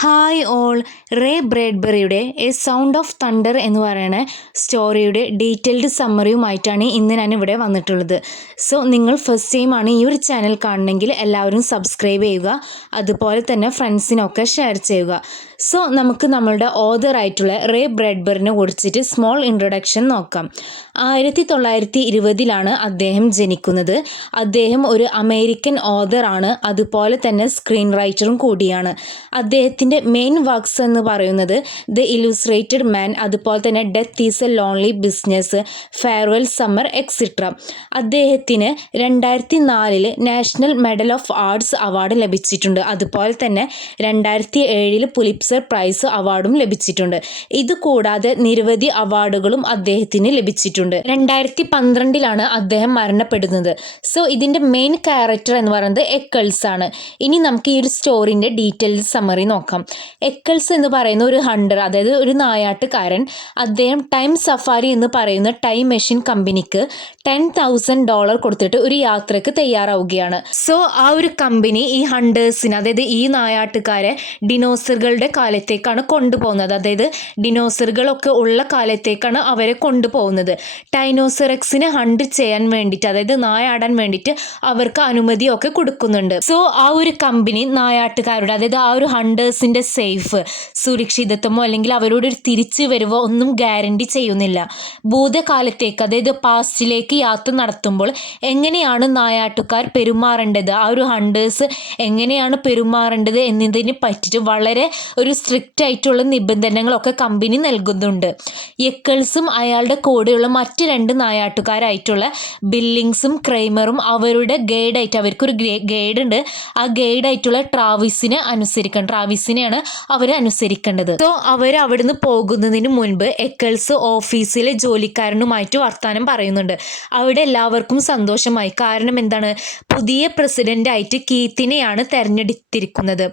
Hi all. Ray ബ്രാഡ്ബറിയുടെ a sound of thunder എന്ന് പറയുന്ന സ്റ്റോറിയുടെ ഡീറ്റെയിൽഡ് സമ്മറിയുമായിട്ടാണ് ഇന്ന് ഞാൻ ഇവിടെ വന്നിട്ടുള്ളത്. സോ നിങ്ങൾ ഫസ്റ്റ് ടൈമാണ് ഈ ഒരു ചാനൽ കാണണമെങ്കിൽ എല്ലാവരും സബ്സ്ക്രൈബ് ചെയ്യുക, അതുപോലെ തന്നെ ഫ്രണ്ട്സിനൊക്കെ ഷെയർ ചെയ്യുക. സോ നമുക്ക് നമ്മളുടെ ഓതറായിട്ടുള്ള റേ ബ്രാഡ്ബറിനെ കുറിച്ചിട്ട് സ്മോൾ ഇൻട്രൊഡക്ഷൻ നോക്കാം. 1920 അദ്ദേഹം ജനിക്കുന്നത്. അദ്ദേഹം ഒരു അമേരിക്കൻ ഓതറാണ്, അതുപോലെ തന്നെ സ്ക്രീൻ റൈറ്ററും കൂടിയാണ്. അദ്ദേഹത്തിൻ്റെ മെയിൻ വർക്ക്സ് എന്ന് പറയുന്നത് ദ ഇല്ലുസ്ട്രേറ്റഡ് മാൻ, അതുപോലെ തന്നെ death is A lonely business, farewell summer extra. അദ്ദേഹത്തിന് 2004 national medal of arts award ലഭിച്ചിട്ടുണ്ട്. അതുപോലെ തന്നെ 2007 പുലിറ്റ്സർ പ്രൈസ് അവാർഡും ലഭിച്ചിട്ടുണ്ട്. ഇതുകൂടാതെ നിരവധി അവാർഡുകളും അദ്ദേഹത്തിന് ലഭിച്ചിട്ടുണ്ട്. 2012 അദ്ദേഹം മരണപ്പെടുന്നത്. സോ ഇതിൻ്റെ മെയിൻ ക്യാരക്ടർ എന്ന് പറയുന്നത് എക്കിൾസ് ആണ്. ഇനി നമുക്ക് ഈ ഒരു സ്റ്റോറിൻ്റെ ഡീറ്റെയിൽഡ് സമ്മറി നോക്കാം. എക്കിൾസ് എന്ന് പറയുന്ന ഒരു ഹണ്ടർ, അതായത് ഒരു നായാട്ടുകാരൻ. അദ്ദേഹം ടൈം സഫാരി എന്ന് പറയുന്ന ടൈം മെഷീൻ കമ്പനിക്ക് $10,000 കൊടുത്തിട്ട് ഒരു യാത്രക്ക് തയ്യാറാവുകയാണ്. സോ ആ ഒരു കമ്പനി ഈ ഹണ്ടേഴ്സിന്, അതായത് ഈ നായാട്ടുകാരെ ഡിനോസറുകളുടെ കാലത്തേക്കാണ് കൊണ്ടുപോകുന്നത്. അതായത് ഡിനോസറുകളൊക്കെ ഉള്ള കാലത്തേക്കാണ് അവരെ കൊണ്ടുപോകുന്നത്. ടൈനോസറക്സിനെ ഹണ്ട് ചെയ്യാൻ വേണ്ടിയിട്ട്, അതായത് നായാടാൻ വേണ്ടിയിട്ട് അവർക്ക് അനുമതിയൊക്കെ കൊടുക്കുന്നുണ്ട്. സോ ആ ഒരു കമ്പനി നായാട്ടുകാരുടെ, അതായത് ആ ഒരു ഹണ്ടേഴ്സിൻ്റെ സേഫ് സുരക്ഷിതത്വമോ അല്ലെങ്കിൽ അവരോട് ഒരു തിരിച്ചു വരുവോ ഒന്നും ഗ്യാരണ്ടി ചെയ്യുന്നില്ല. ഭൂതകാലത്തേക്ക്, അതായത് പാസ്റ്റിലേക്ക് യാത്ര നടത്തുമ്പോൾ എങ്ങനെയാണ് നായാട്ടുകാർ പെരുമാറേണ്ടത്, ആ ഒരു ഹണ്ടേഴ്സ് എങ്ങനെയാണ് പെരുമാറേണ്ടത് എന്നതിനെ പറ്റിയിട്ട് വളരെ ഒരു സ്ട്രിക്റ്റ് ആയിട്ടുള്ള നിബന്ധനകളൊക്കെ കമ്പനി നൽകുന്നുണ്ട്. എക്കിൾസും അയാളുടെ കൂടെയുള്ള മറ്റ് 2 നായാട്ടുകാരായിട്ടുള്ള ബില്ലിങ്സും ക്രൈമറും അവരുടെ ഗൈഡായിട്ട്, അവർക്കൊരു ഗൈഡ് ഉണ്ട്, ആ ഗൈഡായിട്ടുള്ള ട്രാവിസിനെയാണ് അവർ അനുസരിക്കേണ്ടത്. സോ അവർ അവിടുന്ന് പോകുന്നതിന് മുൻപ് എക്കിൾസ് ഓഫീസിലെ ജോലിക്കാരനുമായിട്ട് വർത്താനം പറയുന്നുണ്ട്. അവിടെ എല്ലാവർക്കും സന്തോഷമായി. കാരണം എന്താണ്, പുതിയ പ്രസിഡൻ്റായിട്ട് കീത്തിനെയാണ് തിരഞ്ഞെടുത്തിരിക്കുന്നത്.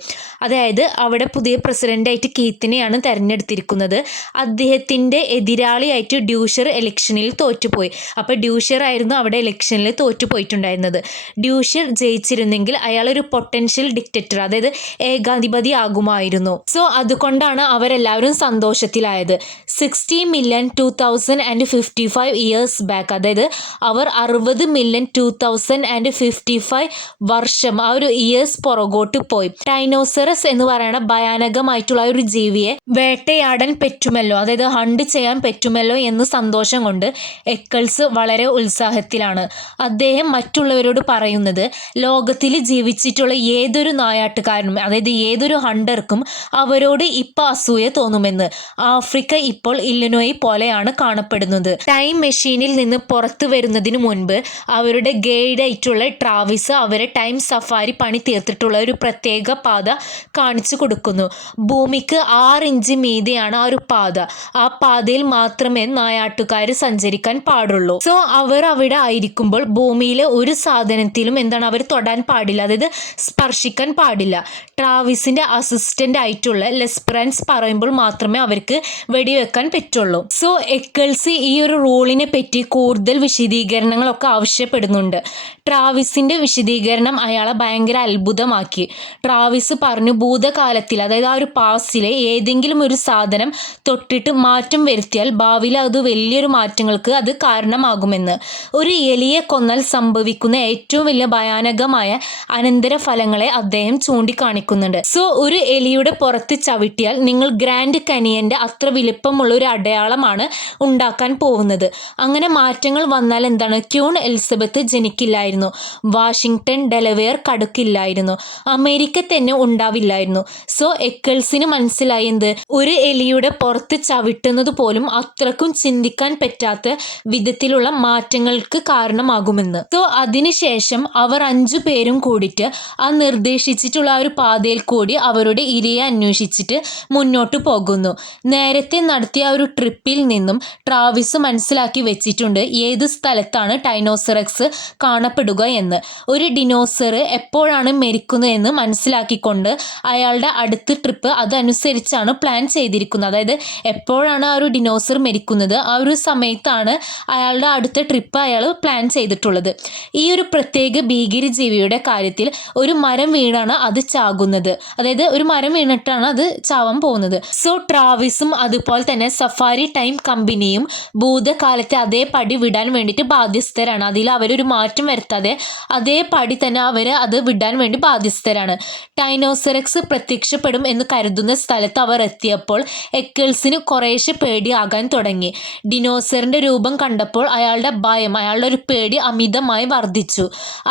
അതായത് അവിടെ പുതിയ പ്രസിഡൻ്റായിട്ട് കീത്തിനെയാണ് തിരഞ്ഞെടുത്തിരിക്കുന്നത്. അദ്ദേഹത്തിൻ്റെ എതിരാളിയായിട്ട് ഡ്യൂഷർ ഇലക്ഷനിൽ തോറ്റുപോയി. അപ്പോൾ ഡ്യൂഷർ ആയിരുന്നു അവിടെ ഇലക്ഷനിൽ തോറ്റുപോയിട്ടുണ്ടായിരുന്നത്. ഡ്യൂഷർ ജയിച്ചിരുന്നെങ്കിൽ അയാളൊരു പൊട്ടൻഷ്യൽ ഡിക്റ്റേറ്റർ, അതായത് ഏകാധിപതി ആകുമായിരുന്നു. സോ അതുകൊണ്ടാണ് അവരെല്ലാവരും സന്തോഷത്തിലായത്. 60,000,2055 ഇയേഴ്സ് ബാക്ക്, അതായത് അവർ 60,000,2055 വർഷം, ആ ഒരു ഇയേഴ്സ് പുറകോട്ട് പോയി. ടൈനോസറസ് എന്ന് പറയുന്ന ഭയാനകമായിട്ടുള്ള ഒരു ജീവിയെ വേട്ടയാടാൻ പറ്റുമല്ലോ, അതായത് ഹണ്ട് ചെയ്യാൻ പറ്റുമല്ലോ എന്ന് സന്തോഷം കൊണ്ട് എക്കിൾസ് വളരെ ഉത്സാഹത്തിലാണ്. അദ്ദേഹം മറ്റുള്ളവരോട് പറയുന്നത്, ലോകത്തിൽ ജീവിച്ചിട്ടുള്ള ഏതൊരു നായാട്ടുകാരനും, അതായത് ഏതൊരു ഹണ്ടർക്കും അവരോട് ഇപ്പം അസൂയ തോന്നുമെന്ന്. ആഫ്രിക്ക ഇപ്പോൾ ഇല്ലിനോയി പോലെയാണ് കാണപ്പെടുന്നത്. ടൈം മെഷീനിൽ നിന്ന് പുറത്തു വരുന്നതിന് മുൻപ് അവരുടെ ഗൈഡായിട്ടുള്ള ട്രാവിസ് അവരെ ടൈം സഫാരി പണി തീർത്തിട്ടുള്ള ഒരു പ്രത്യേക പാത കാണിച്ചു കൊടുക്കുന്നു. ഭൂമിക്ക് 6 ഇഞ്ച് മീതെയാണ് ആ ഒരു പാത. ആ പാതയിൽ മാത്രമേ നായാട്ടുകാർ സഞ്ചരിക്കാൻ പാടുള്ളൂ. സോ അവർ അവിടെ ആയിരിക്കുമ്പോൾ ഭൂമിയിലെ ഒരു സാധനത്തിലും അവർ തൊടാൻ പാടില്ല, അതായത് സ്പർശിക്കാൻ പാടില്ല. ട്രാവിസിന്റെ അസിസ്റ്റന്റ് ആയിട്ടുള്ള ലെസ്പെറൻസ് പറയുമ്പോൾ മാത്രമേ അവർക്ക് വെടിവെക്കാൻ പറ്റുള്ളൂ. സോ എക്കിൾസ് ഈ ഒരു റൂളിനെ പറ്റി കൂടുതൽ വിശദീകരണങ്ങളൊക്കെ ആവശ്യപ്പെടുന്നുണ്ട്. ട്രാവിസിന്റെ വിശദീകരണം അയാളെ ഭയങ്കര അത്ഭുതമാക്കി. ട്രാവിസ് പറഞ്ഞു, ഭൂതകാലത്തിൽ, അതായത് ആ ഒരു പാസ്റ്റിലെ ഏതെങ്കിലും ഒരു സാധനം തൊട്ടിട്ട് മാറ്റം വരുത്തിയാൽ ഭാവിയിൽ അത് വലിയൊരു മാറ്റങ്ങൾക്ക് അത് കാരണമാകുമെന്ന്. ഒരു എലിയെ കൊന്നാൽ സംഭവിക്കുന്ന ഏറ്റവും വലിയ ഭയാനകമായ അനന്തരഫലങ്ങളെ അദ്ദേഹം ചൂണ്ടിക്കാണിക്കുന്നുണ്ട്. സോ ഒരു എലിയുടെ പുറത്ത് ചവിട്ടിയാൽ നിങ്ങൾ ഗ്രാൻഡ് കനിയന്റെ അത്ര വലിപ്പമുള്ള ഒരു അടയാളമാണ് ഉണ്ടാക്കാൻ പോകുന്നത്. അങ്ങനെ മാറ്റങ്ങൾ വന്നാൽ ക്യൂൺ എലിസബത്ത് ജനിക്കില്ലായിരുന്നു, വാഷിങ്ടൺ ഡെലവെയർ കടക്കില്ലായിരുന്നു, അമേരിക്ക തന്നെ ഉണ്ടാവില്ലായിരുന്നു. സോ എക്കിൾസിന് മനസ്സിലായി ഒരു എലിയുടെ പുറത്ത് ചവിട്ടുന്നത് പോലും അത്രക്കും ചിന്തിക്കാൻ പറ്റാത്ത വിധത്തിലുള്ള മാറ്റങ്ങൾക്ക് കാരണമാകുമെന്ന്. സോ അതിനുശേഷം അവർ 5 പേരും കൂടിയിട്ട് ആ നിർദ്ദേശിച്ചിട്ടുള്ള ആ ഒരു പാതയിൽ കൂടി അവരുടെ ഇരയെ അന്വേഷിച്ചിട്ട് മുന്നോട്ട് പോകുന്നു. നേരത്തെ നടത്തിയ ഒരു ട്രിപ്പിൽ നിന്നും ട്രാവിസ് മനസ്സിലാക്കി വെച്ചിട്ടുണ്ട് ഏത് സ്ഥലത്താണ് ടൈനോസറക്സ് കാണപ്പെടുക എന്ന്. ഒരു ഡിനോസർ എപ്പോഴാണ് മരിക്കുന്നതെന്ന് മനസ്സിലാക്കിക്കൊണ്ട് അയാളുടെ അടുത്ത ട്രിപ്പ് അതനുസരിച്ചാണ് പ്ലാൻ ചെയ്തിരിക്കുന്നത്. അതായത് എപ്പോഴാണ് ആ ഒരു ഡിനോസർ മരിക്കുന്നത്, ആ ഒരു സമയത്താണ് അയാളുടെ അടുത്ത ട്രിപ്പ് അയാൾ പ്ലാൻ ചെയ്തിട്ടുള്ളത്. ഈ ഒരു പ്രത്യേക ഭീകരജീവിയുടെ കാര്യത്തിൽ ഒരു മരം വീണാണ് അത് ചാകുന്നത്. അതായത് ഒരു മരം വീണിട്ടാണ് അത് ചാവാൻ പോകുന്നത്. സോ ട്രാവിസും അതുപോലെ തന്നെ സഫാരി ടൈം കമ്പനിയും ഭൂതകാലത്തെ അതേ പടി വിടാൻ വേണ്ടിയിട്ട് ബാധ്യസ്ഥരാണ്. അതിൽ അവരൊരു മാറ്റം വരുത്താതെ അതേ പടി തന്നെ അവർ അത് വിടാൻ വേണ്ടി ബാധ്യസ്ഥരാണ്. ടൈനോസറക്സ് പ്രത്യക്ഷപ്പെടും എന്ന് കരുതുന്ന സ്ഥലത്ത് അവർ എത്തിയപ്പോൾ എക്കിൾസിന് കുറേശ്ശെ പേടിയാകാൻ തുടങ്ങി. ഡിനോസറിന്റെ രൂപം കണ്ടപ്പോൾ അയാളുടെ ഭയം, അയാളുടെ ഒരു പേടി അമിതമായി വർദ്ധിച്ചു.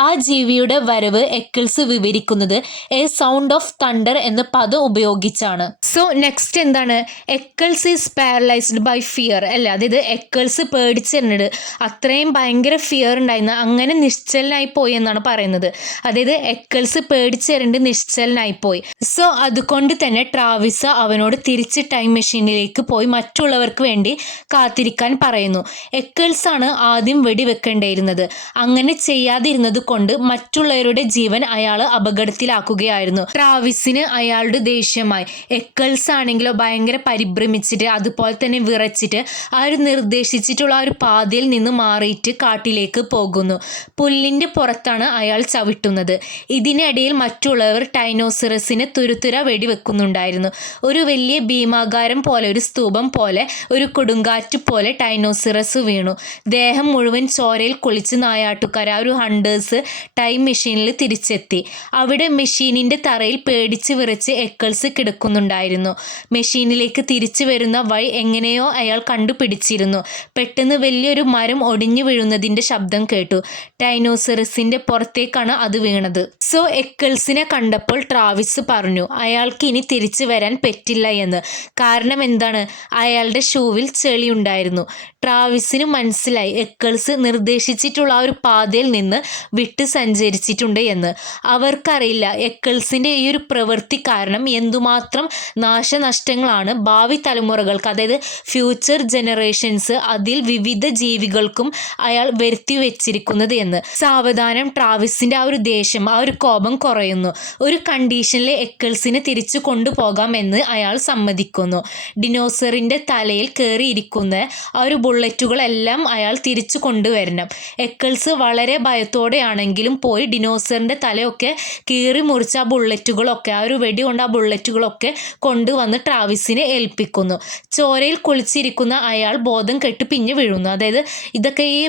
ആ ജീവിയുടെ വരവ് എക്കിൾസ് വിവരിക്കുന്നത് എ സൗണ്ട് ഓഫ് തണ്ടർ എന്ന പദം ഉപയോഗിച്ചാണ്. സോ നെക്സ്റ്റ് എന്താണ്? എക്കിൾസ് ഈസ് പാരലൈസ്ഡ് ബൈ ഫിയർ അല്ലേ, അതായത് എക്കിൾസ് പേടിച്ചിരുന്നത് അത്രയും ഭയങ്കര ഫിയർ ഉണ്ടായിരുന്ന അങ്ങനെ നിശ്ചലനായി പോയി എന്നാണ് പറയുന്നത്. അതായത് എക്കിൾസ് പേടിച്ചിരണ്ട് നിശ്ചലനായി പോയി. സോ അതുകൊണ്ട് തന്നെ ട്രാവിസ് അവനോട് തിരിച്ച് ടൈം മെഷീനിലേക്ക് പോയി മറ്റുള്ളവർക്ക് വേണ്ടി കാത്തിരിക്കാൻ പറയുന്നു. എക്കിൾസ് ആണ് ആദ്യം വെടിവെക്കേണ്ടിയിരുന്നത്. അങ്ങനെ ചെയ്യാതിരുന്നത് കൊണ്ട് മറ്റുള്ളവരുടെ ജീവൻ അയാൾ അപകടത്തിലാക്കുകയായിരുന്നു. ട്രാവിസിന് അയാളുടെ ദേഷ്യമായി. എക്കിൾസ് ആണെങ്കിലോ ഭയങ്കര പരിഭ്രമിച്ചിട്ട് അതുപോലെ തന്നെ വിറച്ചിട്ട് ആ ഒരു നിർദ്ദേശിച്ചിട്ടുള്ള ആ ഒരു പാതയിൽ നിന്ന് മാറിയിട്ട് കാട്ടിലേക്ക് പോകുന്നു. പുല്ലിൻ്റെ പുറത്താണ് അയാൾ ചവിട്ടുന്നത്. ഇതിനിടയിൽ മറ്റുള്ളവർ ടൈനോസറസിനെ തുരുതുര വെടിവെക്കുന്നുണ്ടായിരുന്നു. ഒരു വലിയ ഭീമാകാരം പോലെ, ഒരു സ്തൂപം പോലെ, ഒരു കൊടുങ്കാറ്റ് പോലെ ടൈനോസറസ് വീണു. ദേഹം മുഴുവൻ ചോരയിൽ കുളിച്ച് നായാട്ടുകാർ, ആ ഒരു ഹണ്ടേഴ്സ് ടൈം മെഷീനിൽ തിരിച്ചെത്തി. അവിടെ മെഷീനിൻ്റെ തറയിൽ പേടിച്ച് വിറച്ച് എക്കിൾസ് കിടക്കുന്നുണ്ടായിരുന്നു. മെഷീനിലേക്ക് തിരിച്ചു വരുന്ന വഴി എങ്ങനെയോ അയാൾ കണ്ടുപിടിച്ചിരുന്നു. പെട്ടെന്ന് വലിയൊരു മരം ഒടിഞ്ഞു വീഴുന്നതിൻ്റെ ശബ്ദം കേട്ടു. ടൈനോസറസിൻ്റെ പുറത്തേക്കാണ് അത് വീണത്. സോ എക്കിൾസിനെ കണ്ടപ്പോൾ ട്രാവിസ് പറഞ്ഞു അയാൾക്ക് ഇനി തിരിച്ചു വരാൻ പറ്റില്ല എന്ന്. കാരണം എന്താണ്? അയാളുടെ ഷൂവിൽ ചെളി ഉണ്ടായിരുന്നു. ട്രാവിസിന് മനസ്സിലായി എക്കിൾസ് നിർദ്ദേശിച്ചിട്ടുള്ള ആ ഒരു പാതയിൽ നിന്ന് വിട്ട് സഞ്ചരിച്ചിട്ടുണ്ട് എന്ന്. അവർക്കറിയില്ല എക്കിൾസിൻ്റെ ഈ ഒരു പ്രവൃത്തി കാരണം എന്തുമാത്രം നാശനഷ്ടങ്ങളാണ് ഭാവി തലമുറകൾക്ക്, അതായത് ഫ്യൂച്ചർ ജനറേഷൻസ്, അതിൽ വിവിധ ജീവികൾക്കും അയാൾ വരുത്തി വെച്ചിരിക്കുന്നത് എന്ന്. സാവധാനം ട്രാവിസിൻ്റെ ആ ഒരു ദേഷ്യം, ആ ഒരു കോപം കുറയുന്നു. ഒരു കണ്ടീഷനിൽ എക്കിൾസിനെ തിരിച്ചു കൊണ്ടുപോകാം എന്ന് അയാൾ സമ്മതിക്കുന്നു. ഡിനോസറിൻ്റെ തലയിൽ കയറിയിരിക്കുന്ന ആ ഒരു ബുള്ളറ്റുകളെല്ലാം അയാൾ തിരിച്ചു കൊണ്ടുവരണം. എക്കിൾസ് വളരെ ഭയത്തോടെയാണെങ്കിലും പോയി ഡിനോസറിൻ്റെ തലയൊക്കെ കീറി മുറിച്ച ആ ബുള്ളറ്റുകളൊക്കെ, ആ ഒരു വെടി കൊണ്ട് ആ ബുള്ളറ്റുകളൊക്കെ കൊണ്ടുവന്ന് ട്രാവിസിനെ ഏൽപ്പിക്കുന്നു. ചോരയിൽ കുളിച്ചിരിക്കുന്ന അയാൾ ബോധം കെട്ട് പിഞ്ഞ് വീഴുന്നു. അതായത് ഇതൊക്കെ ഈ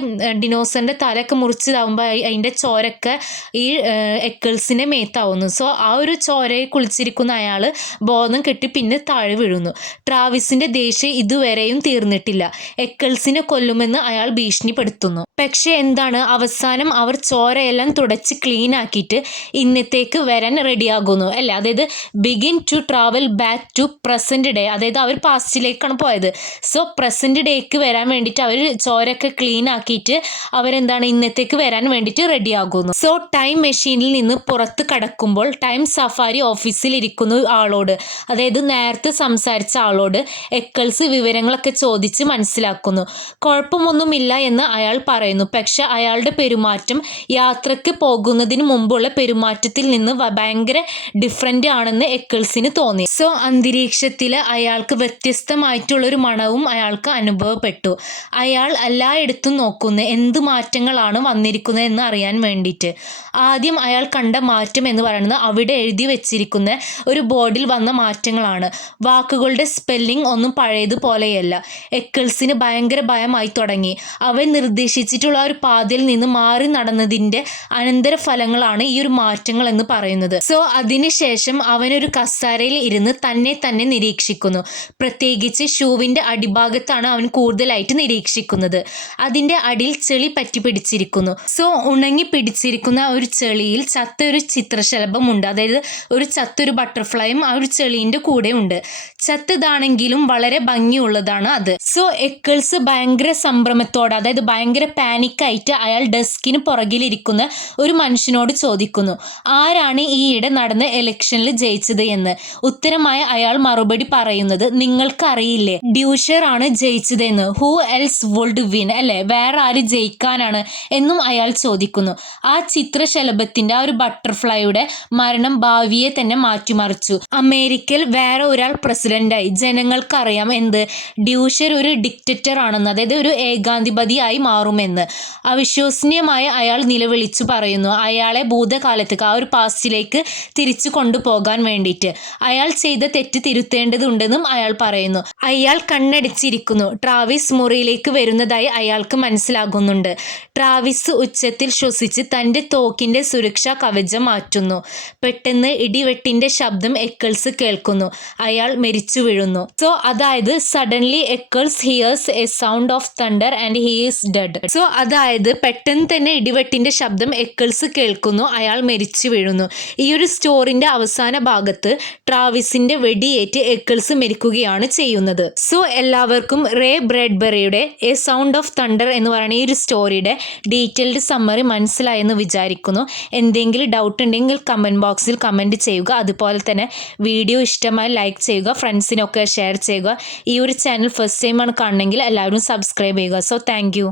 ഡിനോസറിൻ്റെ തലയൊക്കെ മുറിച്ചതാവുമ്പോൾ അതിൻ്റെ ചോരൊക്കെ ഈ എക്കിൾസിനെ മേത്താവുന്നു. സോ ആ ഒരു ചോരയിൽ കുളിച്ചിരിക്കുന്ന അയാൾ ബോധം കെട്ടി പിന്നെ താഴെ വീഴുന്നു. ട്രാവിസിൻ്റെ ദേഷ്യം ഇതുവരെയും തീർന്നിട്ടില്ല. എക്കിൾസിനെ കൊല്ലുമെന്ന് അയാൾ ഭീഷണിപ്പെടുത്തുന്നു. പക്ഷെ എന്താണ്, അവസാനം അവർ ചോരയെല്ലാം തുടച്ച് ക്ലീൻ ആക്കിയിട്ട് ഇന്നത്തേക്ക് വരാൻ റെഡിയാകുന്നു അല്ലേ. അതായത് begin to travel back to present day, അതായത് അവർ പാസ്റ്റിലേക്കാണ് പോയത്. സോ പ്രസൻറ്റ് ഡേക്ക് വരാൻ വേണ്ടിയിട്ട് അവർ ചോരയൊക്കെ ക്ലീൻ ആക്കിയിട്ട് അവരെന്താണ് ഇന്നത്തേക്ക് വരാൻ വേണ്ടിയിട്ട് റെഡിയാകുന്നു. സോ ടൈം മെഷീനിൽ നിന്ന് പുറത്ത് കടക്കുമ്പോൾ ടൈം സഫാരി ഓഫീസിൽ ഇരിക്കുന്ന ആളോട്, അതായത് നേരത്തെ സംസാരിച്ച ആളോട് എക്കിൾസ് വിവരങ്ങളൊക്കെ ചോദിച്ച് മനസ്സിലാക്കുന്നു. കുഴപ്പമൊന്നുമില്ല എന്ന് അയാൾ പറയുന്നു. പക്ഷെ അയാളുടെ പെരുമാറ്റം യാത്രയ്ക്ക് പോകുന്നതിന് മുമ്പുള്ള പെരുമാറ്റത്തിൽ നിന്ന് ഭയങ്കര ഡിഫറെൻ്റ് ആണെന്ന് എക്കിൾസിന് തോന്നി. സോ അന്തരീക്ഷത്തിൽ അയാൾക്ക് വ്യത്യസ്തമായിട്ടുള്ളൊരു മണവും അയാൾക്ക് അനുഭവപ്പെട്ടു. അയാൾ എല്ലായിടത്തും നോക്കുന്ന എന്ത് മാറ്റങ്ങളാണ് വന്നിരിക്കുന്നത് എന്ന് അറിയാൻ വേണ്ടിയിട്ട്. ആദ്യം അയാൾ കണ്ട മാറ്റം എന്ന് പറയുന്നത് അവിടെ എഴുതി വെച്ചിരിക്കുന്ന ഒരു ബോർഡിൽ വന്ന മാറ്റങ്ങളാണ്. വാക്കുകളുടെ സ്പെല്ലിംഗ് ഒന്നും പഴയതുപോലെയല്ല. എക്കിൾസിന് ഭയങ്കര ഭയമായി തുടങ്ങി. അവൻ നിർദ്ദേശിച്ചിട്ടുള്ള ഒരു പാതയിൽ നിന്ന് മാറി നടന്നതിൻ്റെ അനന്തരഫലങ്ങളാണ് ഈ ഒരു മാറ്റങ്ങൾ എന്ന് പറയുന്നത്. സോ അതിനുശേഷം അവനൊരു കസാരയിൽ ഇരുന്ന് തന്നെ നിരീക്ഷിക്കുന്നു. പ്രത്യേകിച്ച് ഷൂവിൻ്റെ അടിഭാഗത്താണ് അവൻ കൂടുതലായിട്ട് നിരീക്ഷിക്കുന്നത്. അതിൻ്റെ അടിയിൽ ചെളി പറ്റി പിടിച്ചിരിക്കുന്നു. സോ ഉണങ്ങി പിടിച്ചിരിക്കുന്ന ഒരു ചെളിയിൽ ചത്തൊരു ചിത്രശലഭമുണ്ട്. അതായത് ഒരു ചത്തൊരു ബട്ടർഫ്ലൈയും ആ ഒരു ചെളീൻ്റെ കൂടെ ഉണ്ട്. ചത്തതാണെങ്കിലും വളരെ ഭംഗിയുള്ളതാണ് അത്. സോ എക്കിൾസ് ഭയങ്കര സംഭ്രമത്തോടെ, അതായത് ഭയങ്കര പാനിക്കായിട്ട് അയാൾ ഡെസ്കിന് പുറകിലിരിക്കുന്ന ഒരു മനുഷ്യനോട് ചോദിക്കുന്നു ആരാണ് ഈയിടെ നടന്ന ഇലക്ഷനിൽ ജയിച്ചത് എന്ന്. ഉത്തരമായ അയാൾ മറുപടി പറയുന്നത് നിങ്ങൾക്ക് അറിയില്ലേ, ഡ്യൂഷർ ആണ് ജയിച്ചതെന്ന്. ഹൂ എൽസ് വുഡ് വിൻ അല്ലേ, വേറെ ആര് ജയിക്കാനാണ് എന്നും അയാൾ ചോദിക്കുന്നു. ആ ചിത്രശലഭത്തിന്റെ ആ ഒരു ബട്ടർഫ്ലൈയുടെ മരണം ഭാവിയെ തന്നെ മാറ്റിമറിച്ചു. അമേരിക്കയിൽ വേറെ ഒരാൾ പ്രസിഡന്റായി. ജനങ്ങൾക്കറിയാം എന്ത്, ഡ്യൂഷർ ഒരു ഡിക്റ്ററ്റർ ആണെന്ന്, അതായത് ഒരു ഏകാധിപതിയായി മാറുമെന്ന്. അവിശ്വസനീയമായ അയാൾ നിലവിളിച്ചു പറയുന്നു അയാളെ ഭൂതകാലത്തേക്ക്, ആ ഒരു പാസ്റ്റിലേക്ക് തിരിച്ചു കൊണ്ടുപോകാൻ വേണ്ടിയിട്ട്. അയാൾ ചെയ്ത തെറ്റ് തിരുത്തേണ്ടതുണ്ടെന്നും അയാൾ പറയുന്നു. അയാൾ കണ്ണടച്ചിരിക്കുന്നു. ട്രാവിസ് മുറിയിലേക്ക് വരുന്നതായി അയാൾക്ക് മനസ്സിലാകുന്നുണ്ട്. ട്രാവിസ് ഉച്ചത്തിൽ ശ്വസിച്ച് തൻ്റെ തോക്കിൻ്റെ സുരക്ഷാ കവചം മാറ്റുന്നു. പെട്ടെന്ന് ഇടിവെട്ടിൻ്റെ ശബ്ദം എക്കിൾസ് കേൾക്കുന്നു. അയാൾ മരിച്ചു വീഴുന്നു. സോ അതായത് suddenly Eckels hears a sound of thunder and he is dead. So അതായത് പെട്ടെന്ന് തന്നെ ഇടിവെട്ടിൻ്റെ ശബ്ദം എക്കിൾസ് കേൾക്കുന്നു. അയാൾ മരിച്ചു വീഴുന്നു. ഈ ഒരു സ്റ്റോറിൻ്റെ അവസാന ഭാഗത്ത് ട്രാവിസിൻ്റെ വെടിയേറ്റ് എക്കിൾസ് മരിക്കുകയാണ് ചെയ്യുന്നത്. സോ എല്ലാവർക്കും റേ ബ്രാഡ്ബറിയുടെ എ സൗണ്ട് ഓഫ് തണ്ടർ എന്ന് പറയുന്ന ഈ ഒരു സ്റ്റോറിയുടെ ഡീറ്റെയിൽഡ് സമ്മറി മനസ്സിലായെന്ന് വിചാരിക്കുന്നു. എന്തെങ്കിലും ഡൗട്ട് ഉണ്ടെങ്കിൽ കമൻറ്റ് ബോക്സിൽ കമൻറ്റ് ചെയ്യുക. അതുപോലെ തന്നെ വീഡിയോ ഇഷ്ടമായി ലൈക്ക് ചെയ്യുക, ഫ്രണ്ട്സിനൊക്കെ ഷെയർ ചെയ്യുക. ഈ ഒരു ചാനൽ ഫസ്റ്റ് ടൈമാണ് കാണണമെങ്കിൽ എല്ലാവരും സബ്സ്ക്രൈബ് ചെയ്യുക. So thank you.